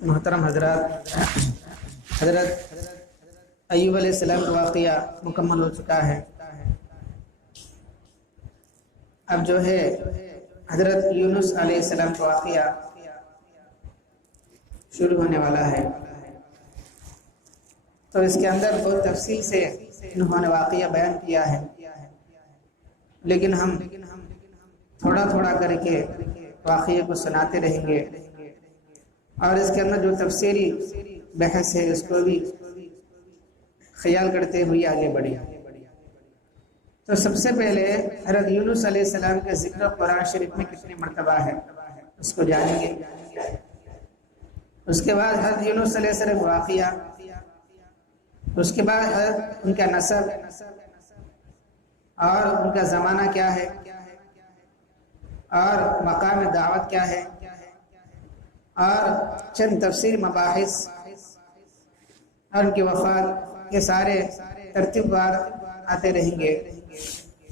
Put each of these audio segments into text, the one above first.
محترم حضرات، حضرت ایوب علیہ السلام کا واقعہ مکمل ہو چکا ہے۔ اب جو ہے حضرت یونس علیہ السلام کا واقعہ شروع ہونے والا ہے، تو اس کے اندر بہت تفصیل سے انہوں نے واقعہ بیان کیا ہے، لیکن ہم تھوڑا تھوڑا کر کے واقعے کو سناتے رہیں گے اور اس کے اندر جو تفصیلی بحث ہے اس کو بھی خیال کرتے ہوئے آگے بڑھیں۔ تو سب سے پہلے حضرت یونس علیہ السلام کا ذکر قرآن شریف میں کتنی مرتبہ ہے اس کو جانیں گے۔ اس کے بعد حضرت یونس علیہ السلام واقعہ، اس کے بعد حضرت ان کا نسب اور ان کا زمانہ کیا ہے اور مقام دعوت کیا ہے، اور چند تفسیر مباحث اور ان کی وفات، یہ سارے ترتیب وار آتے رہیں گے۔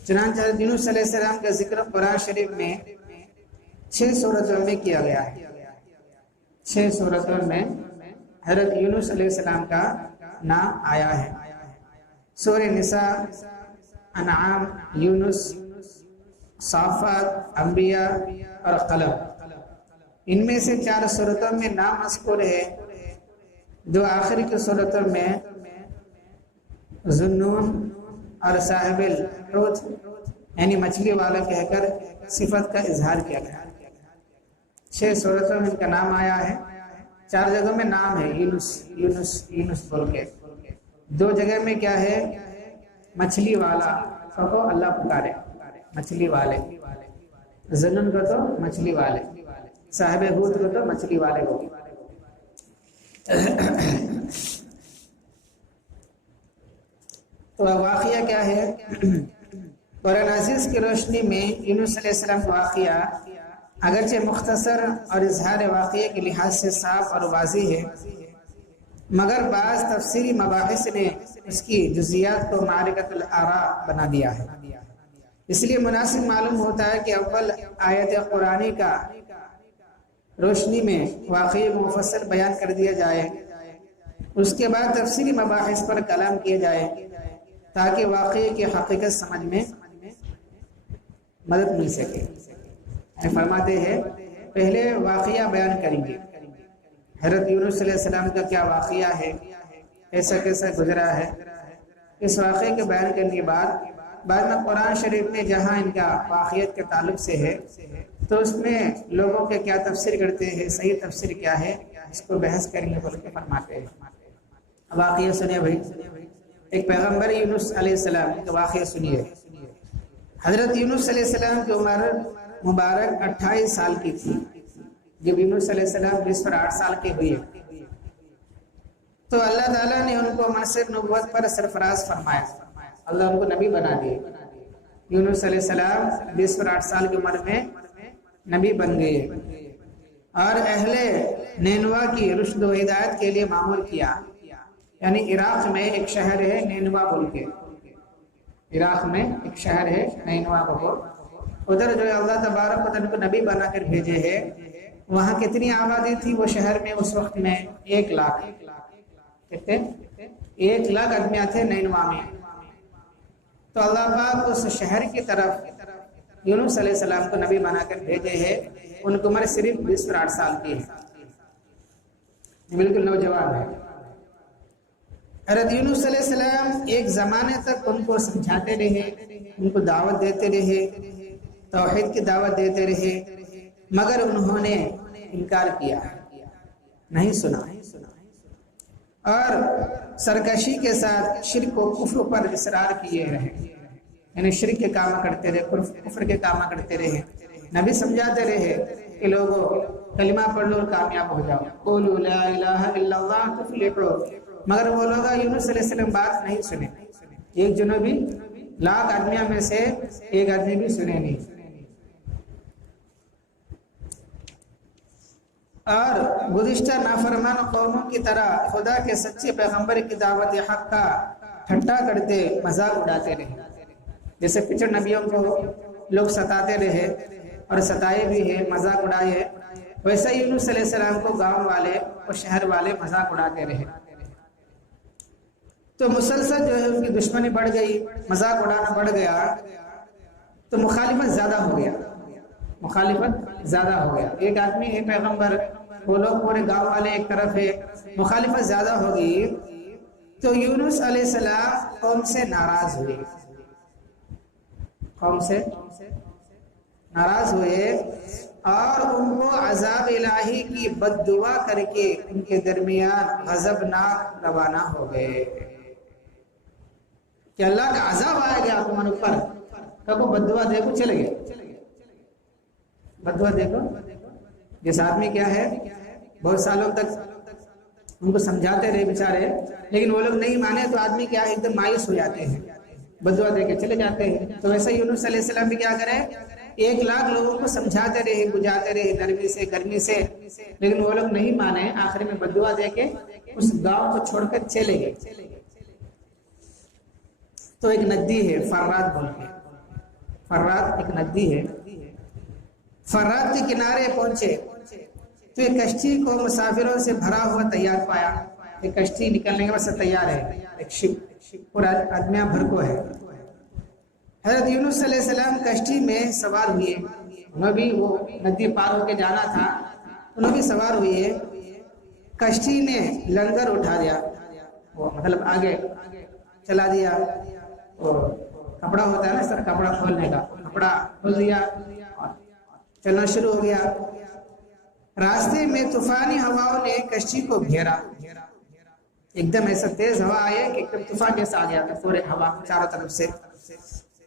چنانچہ حضرت یونس علیہ السلام کا ذکر قرآن شریف میں 6 سورتوں میں کیا گیا ہے۔ 6 سورتوں میں حضرت یونس علیہ السلام کا نام آیا ہے۔ سورہ نساء، انعام، یونس، صافات، انبیاء اور قلم، ان میں سے 4 سورتوں میں نام مذکور ہے۔ جو آخری کی سورتوں میں ذُنُّون اور صاحب الحوت یعنی مچھلی والا کہہ کر صفت کا اظہار کیا گیا۔ 6 سورتوں میں ان کا نام آیا ہے، 4 جگہوں میں نام ہے یونس یونس یونس بول کے، 2 جگہ میں کیا ہے مچھلی والا، کو اللہ پکارے مچھلی والے، ذُنُّون کو تو مچھلی والے، صاحب حوت کو تو مچھلی والے کو۔ تو واقعہ کیا ہے؟ قرآن عزیز کی روشنی میں یونس علیہ السلام کا واقعہ اگرچہ مختصر اور اظہار واقعے کے لحاظ سے صاف اور واضح ہے، مگر بعض تفسیری مباحث نے اس کی جزیات کو معرکۃ الآراء بنا دیا ہے۔ اس لیے مناسب معلوم ہوتا ہے کہ اول آیت قرآنی کا روشنی میں واقعی مفصل بیان کر دیا جائے، اس کے بعد تفصیلی مباحث پر کلام کیا جائے تاکہ واقعی کی حقیقت سمجھ میں مدد مل سکے۔ فرماتے ہیں پہلے واقعہ بیان کریں گے، حضرت یونس علیہ السلام کا کیا واقعہ ہے، ایسا کیسا گزرا ہے۔ اس واقعے کے بیان کرنے کے بعد میں قرآن شریف میں جہاں ان کا واقعیت کے تعلق سے ہے تو اس میں لوگوں کے کیا تفسیر کرتے ہیں، صحیح تفسیر کیا ہے، اس کو بحث کریں گے بول کے فرماتے ہیں۔ واقعہ سنیے بھائی، ایک پیغمبر یونس علیہ السلام کا واقعہ سنیے۔ حضرت یونس علیہ السلام کی عمر مبارک 28 سال کی تھی جب یونس علیہ السلام 20 پر 8 سال کے ہوئے تو اللہ تعالیٰ نے ان کو منصب نبوت پر سرفراز فرمایا، اللہ ان کو نبی بنا دیے۔ یونس علیہ السلام 20 پر 8 سال کی عمر میں نبی بن گئے اور اہل نینوا کی رشد و ہدایت کے لیے معمور کیا۔ یعنی عراق میں ایک شہر ہے نینوا بول کے، عراق میں ایک شہر ہے نینوا بول، ادھر جو اللہ تبارک و تعالیٰ کو نبی بنا کر بھیجے ہے۔ وہاں کتنی آبادی تھی وہ شہر میں اس وقت میں 1 لاکھ، کتنے 1 لاکھ آدمی تھے نینوا میں۔ تو اللہ پاک اس شہر کی طرف یونس علیہ السلام کو نبی بنا کر بھیجے ہے۔ ان کی عمر صرف 20 پر 8 سال کی ہے، بالکل نوجوان ہے۔ حضرت یونس علیہ السلام ایک زمانے تک ان کو سمجھاتے رہے، ان کو دعوت دیتے رہے، توحید کی دعوت دیتے رہے، مگر انہوں نے انکار کیا، نہیں سنا اور سرکشی کے ساتھ شرک و کفر پر اصرار کیے رہے، یعنی شرک کے کام کرتے رہے، کفر کے کام کرتے رہے۔ نبی سمجھاتے رہے کہ لوگوں کلمہ پڑھ لو اور کامیاب ہو جاؤ، قولوا لا الہ الا اللہ تفلحوا، مگر وہ لوگ یونس علیہ السلام بات نہیں سنے۔ ایک جنوبی لاکھ آدمیوں میں سے ایک آدمی بھی سنے نہیں۔ اور گزشتہ نافرمان قوموں کی طرح خدا کے سچے پیغمبر کی دعوت حق کا ٹھٹا کرتے، مذاق اڑاتے رہے۔ جیسے پچھڑ نبیوں کو لوگ ستاتے رہے اور ستائے بھی ہے، مذاق اڑائے، ویسا یونس علیہ السلام کو گاؤں والے اور شہر والے مذاق اڑاتے رہے. تو مسلسل جو ہے ان کی دشمنی بڑھ گئی، مذاق اڑانا بڑھ گیا، تو مخالفت زیادہ ہو گیا. مخالفت زیادہ ہو گیا. ایک آدمی ہے پیغمبر، وہ لوگ پورے گاؤں والے ایک طرف ہے، مخالفت زیادہ ہوگی. تو یونس علیہ السلام قوم سے ناراض ہوئے، قوم سے ناراض ہوئے اور ان کو عذاب الہی کی بد دعا کر کے ان کے درمیان غضبناک روانہ ہو گئے کہ اللہ کا عذاب آیا گیا تمہارے اوپر. کبھی بد دعا دے کو چلے گئے، بد دعا دیکھو. جس آدمی کیا ہے بہت سالوں تک ان کو سمجھاتے رہے بیچارے، لیکن وہ لوگ نہیں مانے تو آدمی کیا ایک دم مایوس ہو جاتے ہیں، بد دعا دے کے چلے جاتے ہیں. تو ویسے یونس علیہ السلام بھی کیا کرے، 1,00,000 لوگوں کو سمجھاتے رہے، بجھاتے رہے نرمی سے گرمی سے، لیکن وہ لوگ نہیں مانے. آخر میں بد دعا دے کے اس گاؤں کو چھوڑ کر چلے گئے. تو ایک ندی ہے فرات بول کے، فرات ایک ندی ہے. فرات کے کنارے پہنچے تو ایک کشتی کو مسافروں سے بھرا ہوا تیار پایا. ایک کشتی نکلنے کے بعد سے تیار ہے، ایک شپ پورا آدمیاں بھر کو ہے. حضرت یونس علیہ السلام کشتی میں سوار ہوئے، انہوں بھی وہ ندی پار ہو کے جانا تھا، انہوں بھی سوار ہوئے. کشتی نے لنگر اٹھا دیا، وہ مطلب آگے چلا دیا. کپڑا ہوتا ہے نا سر، کپڑا کھولنے کا، کپڑا کھول دیا اور چلنا شروع ہو گیا. راستے میں طوفانی ہواؤں نے کشتی کو گھیرا، ایک دم ایسا تیز ہوا آئے کہ ایک دم طوفان جیسا آ گیا تھا، پورے ہوا چاروں طرف سے.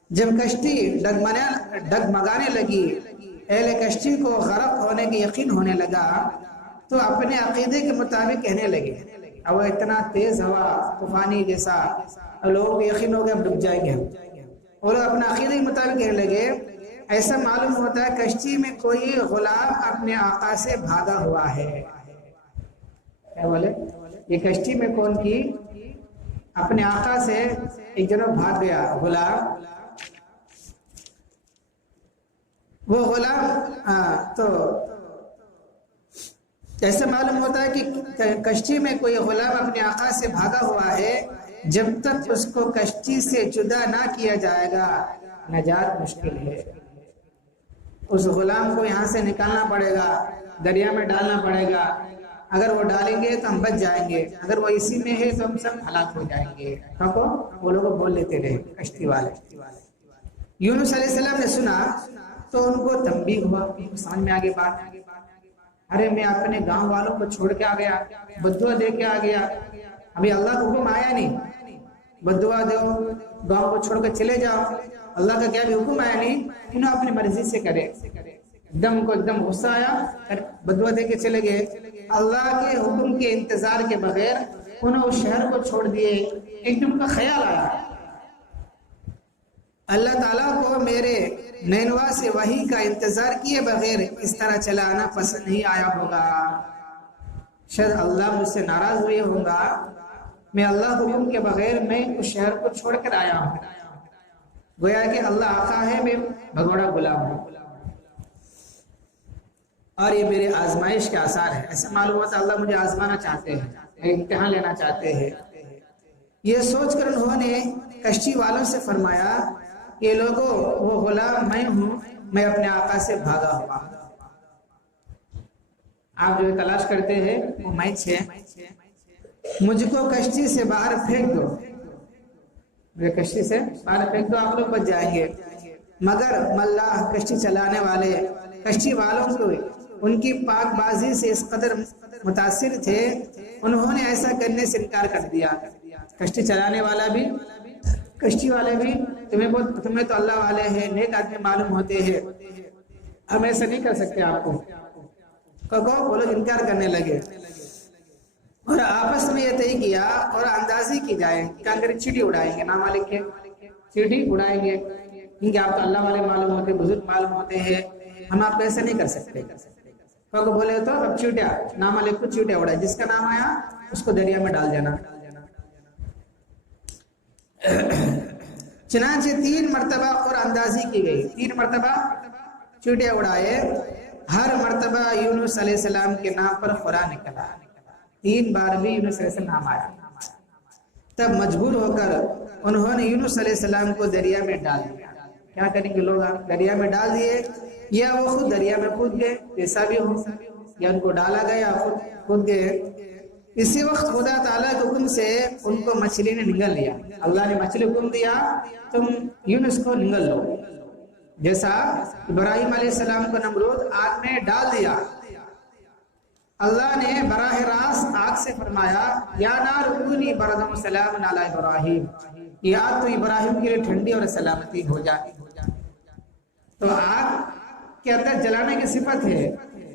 جب کشتی ڈگمگانے لگی، اہل کشتی کو غرق ہونے کے یقین ہونے لگا تو اپنے عقیدے کے مطابق کہنے لگے. اب وہ اتنا تیز ہوا طوفانی جیسا، لوگوں کو یقین ہو گیا اب ڈوب جائیں گے. اور لوگ اپنے عقیدے کے مطابق کہنے لگے ایسا معلوم ہوتا ہے کشتی میں کوئی غلام اپنے آقا سے بھاگا ہوا ہے. کیا بولے؟ یہ کشتی میں کون کی؟ اپنے آقا سے ایک جنوں بھاگ گیا غلام. وہ غلام تو ایسا معلوم ہوتا ہے کہ کشتی میں کوئی غلام اپنے آقا سے بھاگا ہوا ہے. جب تک اس کو کشتی سے جدا نہ کیا جائے گا نجات مشکل ہے. اس غلام کو یہاں سے نکالنا پڑے گا، دریا میں ڈالنا پڑے گا. اگر وہ ڈالیں گے تو ہم بچ جائیں گے، اگر وہ اسی میں ہے تو ہم سب ہلاک ہو جائیں گے. وہ لوگ بول لیتے رہے کشتی والے. یونس علیہ السلام نے سنا تو ان کو تنبیہ ہوا، سمجھ میں آگے بات. ارے میں اپنے گاؤں والوں کو چھوڑ کے آ گیا، بد دعا دے کے آ گیا، ابھی اللہ کا حکم آیا نہیں بد دعا دو، گاؤں کو چھوڑ کر چلے جاؤ. اللہ کا کیا بھی حکم آیا نہیں، انہوں اپنی مرضی سے کرے. ایک دم غصہ آیا، بد دعا دے کے چلے گئے. اللہ کے حکم کے انتظار کے بغیر انہوں اس شہر کو چھوڑ دیے. ایک دم کا خیال آیا اللہ تعالیٰ کو میرے نینوا سے وحی کا انتظار کیے بغیر اس طرح چلانا پسند نہیں آیا ہوگا، شاید اللہ مجھ سے ناراض ہوئے ہوگا. میں اللہ حکم کے بغیر میں اس شہر کو چھوڑ کر آیا ہوں. گویا کہ اللہ آقا ہے، میں بھگوڑا غلام ہوں اور یہ میرے آزمائش کے آثار ہے. ایسا معلوم ہوتا ہے اللہ مجھے آزمانا چاہتے ہیں، امتحان لینا چاہتے ہیں. یہ سوچ کر انہوں نے کشتی والوں سے فرمایا یہ لوگوں وہ غلام میں ہوں، میں اپنے آقا سے بھاگا ہوا. آپ جو تلاش کرتے ہیں وہ میں ہے، مجھ کو کشتی سے باہر پھینک دو، مجھے کشتی سے باہر پھینک دو، آپ لوگ بچ جائیں گے. مگر ملاح کشتی چلانے والے کشتی والوں کو ان کی پاک بازی سے اس قدر متاثر تھے، انہوں نے ایسا کرنے سے انکار کر دیا. کشتی چلانے والا بھی، کشتی والے بھی تمہیں تو اللہ والے ہیں، نیک آدمی معلوم ہوتے ہیں، ہم ایسا نہیں کر سکتے آپ کو. وہ لوگ انکار کرنے لگے اور آپس میں یہ طے کیا اور اندازی کی جائے کہ اگر چیٹی اڑائیں گے، نام لکھ کے چیٹی اڑائیں گے کیونکہ آپ تو اللہ والے معلوم ہوتے، بزرگ معلوم ہوتے ہیں، ہم آپ کو ایسا نہیں کر سکتے. بولے تو اب چیٹیا نام لکھ کو چیٹیا اڑائے، جس کا نام آیا اس کو دریا میں ڈال دینا. چنانچہ 3 مرتبہ اور اندازی کی گئی، 3 مرتبہ چیٹیاں اڑائے. ہر مرتبہ یونس علیہ السلام کے نام پر خورا نکلا، 3 بار بھی یونس علیہ السلام نام آیا۔ تب مجبور ہو کر انہوں نے یونس علیہ السلام کو دریا میں ڈال دیا۔ کیا کریں گے لوگ؟ دریا میں ڈال دیے، یا وہ خود دریا میں کود گئے، جیسا بھی ہو، یا ان کو ڈالا گیا خود کود گئے۔ اسی وقت خدا تعالیٰ کے حکم سے ان کو مچھلی نے نگل لیا۔ اللہ نے مچھلی حکم دیا تم یونس کو نگل لو، جیسا ابراہیم علیہ السلام کو نمرود آگ میں ڈال دیا۔ اللہ نے براہ راست آگ سے فرمایا یا نار کونی بردا و سلام علی ابراہیم، یہ آگ تو ابراہیم کے لیے ٹھنڈی اور سلامتی ہو جائے۔ تو آگ کے اندر جلانے کی صفت ہے،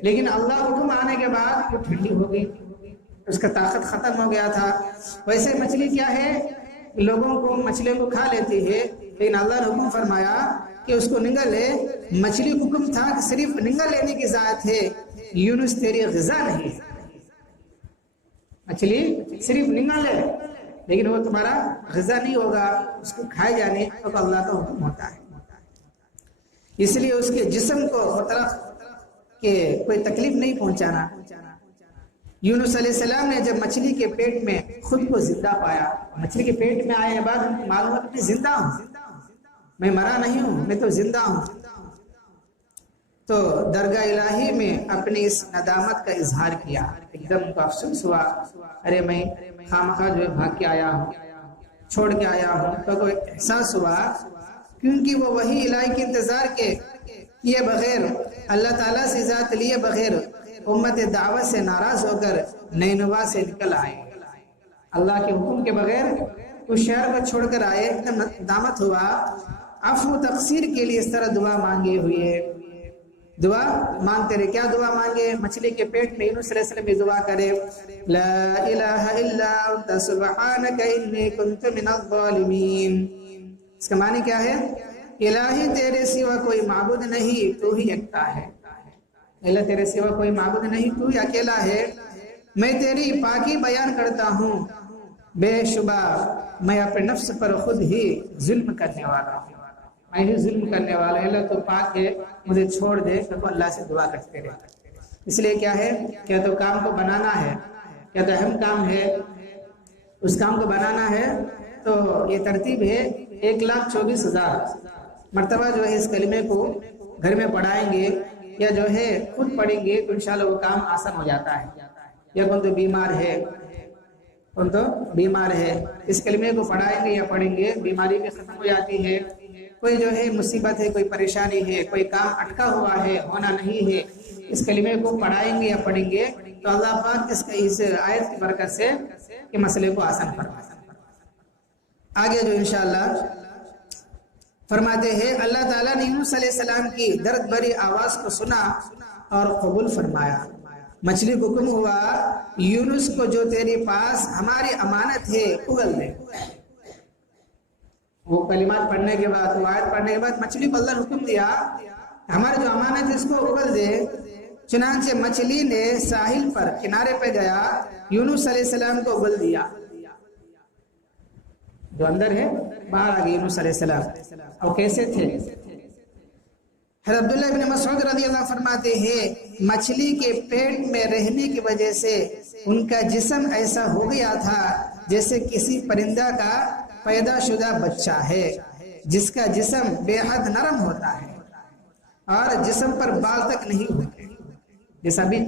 لیکن اللہ حکم آنے کے بعد وہ ٹھنڈی ہو گئی، اس کا طاقت ختم ہو گیا تھا۔ ویسے مچھلی کیا ہے، لوگوں کو مچھلی کو کھا لیتی ہے، لیکن اللہ نے حکم فرمایا کہ اس کو نگل لے۔ مچھلی کو حکم تھا کہ صرف نگل لینے کی ذات ہے، یونس تیری غذا نہیں ہے۔ مچھلی صرف نگل لے، لیکن وہ تمہارا غذا نہیں ہوگا، اس کو کھائے جانے تو اللہ کا حکم ہوتا ہے۔ اس لیے اس کے جسم کو مطلق کہ کوئی تکلیف نہیں پہنچانا۔ یونس علیہ السلام نے جب مچھلی کے پیٹ میں خود کو زندہ پایا، مچھلی کے پیٹ میں آنے کے بعد معلوم ہوا کہ میں زندہ ہوں، میں مرا نہیں ہوں، میں تو زندہ ہوں۔ تو درگاہ الہی میں اپنی اس ندامت کا اظہار کیا، ایک دم کو افسوس ہوا، ارے میں خامخواہ جو ہے بھاگ کے آیا ہوں، چھوڑ کے آیا ہوں۔ تو کوئی احساس ہوا، کیونکہ وہ وہی الہی کے انتظار کے کیے بغیر، اللہ تعالیٰ سے ذات لیے بغیر، امت دعوت سے ناراض ہو کر نینوا سے نکل آئے۔ اللہ کے حکم کے بغیر اس شہر کو چھوڑ کر آئے، ندامت ہوا، عفو تقصیر کے لیے اس طرح دعا مانگے ہوئے، دعا مانگتے رہے۔ کیا دعا مانگے؟ مچھلی کے پیٹ میں یونس علیہ السلام بھی دعا کرے، لا الہ الا انت سبحانک انی کنت من الظالمین۔ اس کا معنی کیا ہے؟ الہی تیرے سوا کوئی معبود نہیں، تو ہی یکتا ہے۔ اللہ تیرے سوا کوئی معبود نہیں، تو ہی اکیلا ہے۔ میں تیری پاکی بیان کرتا ہوں، بے شبہ میں اپنے نفس پر خود ہی ظلم کرنے والا ہوں، میں ہی ظلم کرنے والا ہے۔ اللہ تو پاک ہے، مجھے چھوڑ دے۔ تو اللہ سے دعا کرتے رہے۔ اس لیے کیا ہے، کیا تو کام کو بنانا ہے، کیا تو اہم کام ہے، اس کام کو بنانا ہے تو یہ ترتیب ہے 1,24,000 مرتبہ جو ہے اس کلمے کو گھر میں پڑھائیں گے یا جو ہے خود پڑھیں گے تو انشاءاللہ وہ کام آسان ہو جاتا ہے۔ یا کون تو بیمار ہے، کون تو بیمار ہے، اس کلمے کو پڑھائیں گے یا پڑھیں گے، بیماری بھی ختم ہو جاتی ہے۔ کوئی جو ہے مصیبت ہے، کوئی پریشانی ہے، کوئی کام اٹکا ہوا ہے، ہونا نہیں ہے، اس کلمے کو پڑھائیں گے یا پڑھیں گے تو اللہ پاک اس آیت کی برکت سے کہ مسئلے کو آسان فرمائے۔ آگے جو انشاءاللہ فرماتے ہیں، اللہ تعالیٰ نے یونس علیہ السلام کی درد بھری آواز کو سنا اور قبول فرمایا۔ مچھلی کو حکم ہوا، یونس کو جو تیرے پاس ہماری امانت ہے اگل دے۔ وہ کلمات پڑھنے کے بعد، وہ آیت پڑھنے کے بعد مچھلی کو اللہ نے حکم دیا ہماری جو امانت ہے اس کو اگل دے۔ چنانچہ مچھلی نے ساحل پر کنارے پہ گیا، یونس علیہ السلام کو اگل دیا۔ جو اندر ہے باہر آ گئے یونس علیہ السلام۔ اور کیسے تھے؟ حضرت عبداللہ بن مسعود رضی اللہ فرماتے ہیں، مچھلی کے پیٹ میں رہنے کی وجہ سے ان کا جسم ایسا ہو گیا تھا جیسے کسی پرندہ کا پیدا شدہ بچہ ہے، جس کا جسم بے حد نرم ہوتا ہے اور جسم پر بال تک نہیں ہوتے۔ جیسا بھی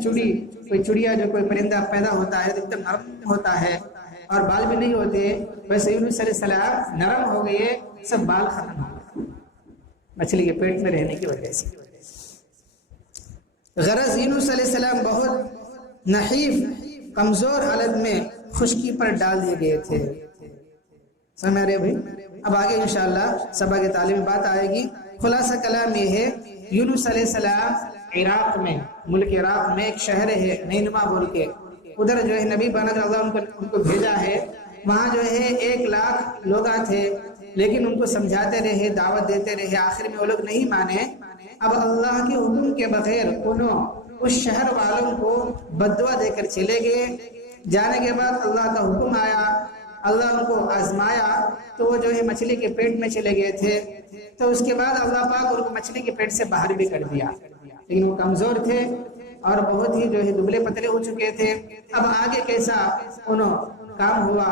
کوئی چڑیا جو کوئی پرندہ پیدا ہوتا ہے ایک دم نرم ہوتا ہے اور بال بھی نہیں ہوتے، ویسے یونس علیہ السلام نرم ہو گئے، سب بال ختم ہو گئے مچھلی کے پیٹ میں رہنے کی وجہ سے۔ غرض یونس علیہ السلام بہت نحیف کمزور حالت میں خشکی پر ڈال دیے گئے تھے۔ سمجھ رہے بھائی؟ اب آگے انشاءاللہ سبق کی تعلیم بات آئے گی۔ خلاصہ کلام یہ ہے، یونس علیہ السلام عراق میں، ملک عراق میں ایک شہر ہے نینوا بول کے، ادھر جو ہے نبی بنا کر اللہ ان کو بھیجا ہے۔ وہاں جو ہے 1,00,000 لوگ تھے، لیکن ان کو سمجھاتے رہے، دعوت دیتے رہے، آخر میں وہ لوگ نہیں مانے۔ اب اللہ کے حکم کے بغیر انہوں اس شہر والوں کو بددعا دے کر چلے گئے۔ جانے کے بعد اللہ کا حکم آیا، اللہ ان کو آزمایا تو وہ جو ہے مچھلی کے پیٹ میں چلے گئے تھے۔ تو اس کے بعد اللہ پاک ان کو مچھلی کے پیٹ سے باہر بھی کر دیا۔ لیکن وہ کمزور تھے اور بہت ہی جو ہے دبلے پتلے ہو چکے تھے. اب آگے کیسا انہوں کام ہوا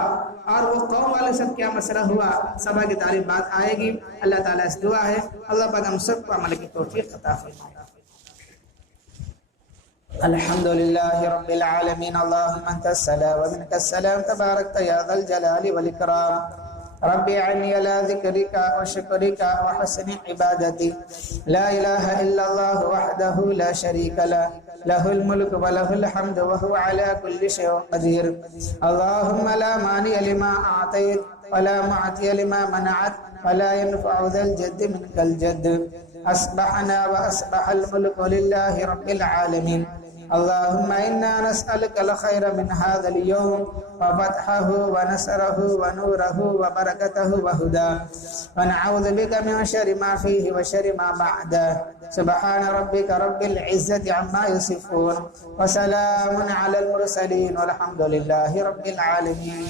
اور وہ قوم والے سب کیا مسئلہ ہوا، سبا کی تعلیم بات آئے گی. اللہ تعالیٰ سے دعا ہے اللہ پاک ہم سب کو عمل کی توفیق عطا فرمائے. الحمد لله رب العالمين. اللهم أنت السلام ومنك السلام تباركت يا ذا الجلال والإكرام. ربي عني على ذكرك وشكرك وحسن عبادتي. لا إله إلا الله وحده لا شريك له، له الملك وله الحمد وهو على كل شيء قدير. اللهم لا مانع لما أعطيت ولا معطي لما منعت ولا ينفع ذا الجد منك الجد. أصبحنا وأصبح الملك لله رب العالمين. اللهم إنا نسألك الخير من هذا اليوم وفتحه ونصره ونوره وبركته وهداه، ونعوذ بك من شر ما فيه وشر ما بعده. سبحان ربك رب العزة عما يصفون وسلام على المرسلين والحمد لله رب العالمين.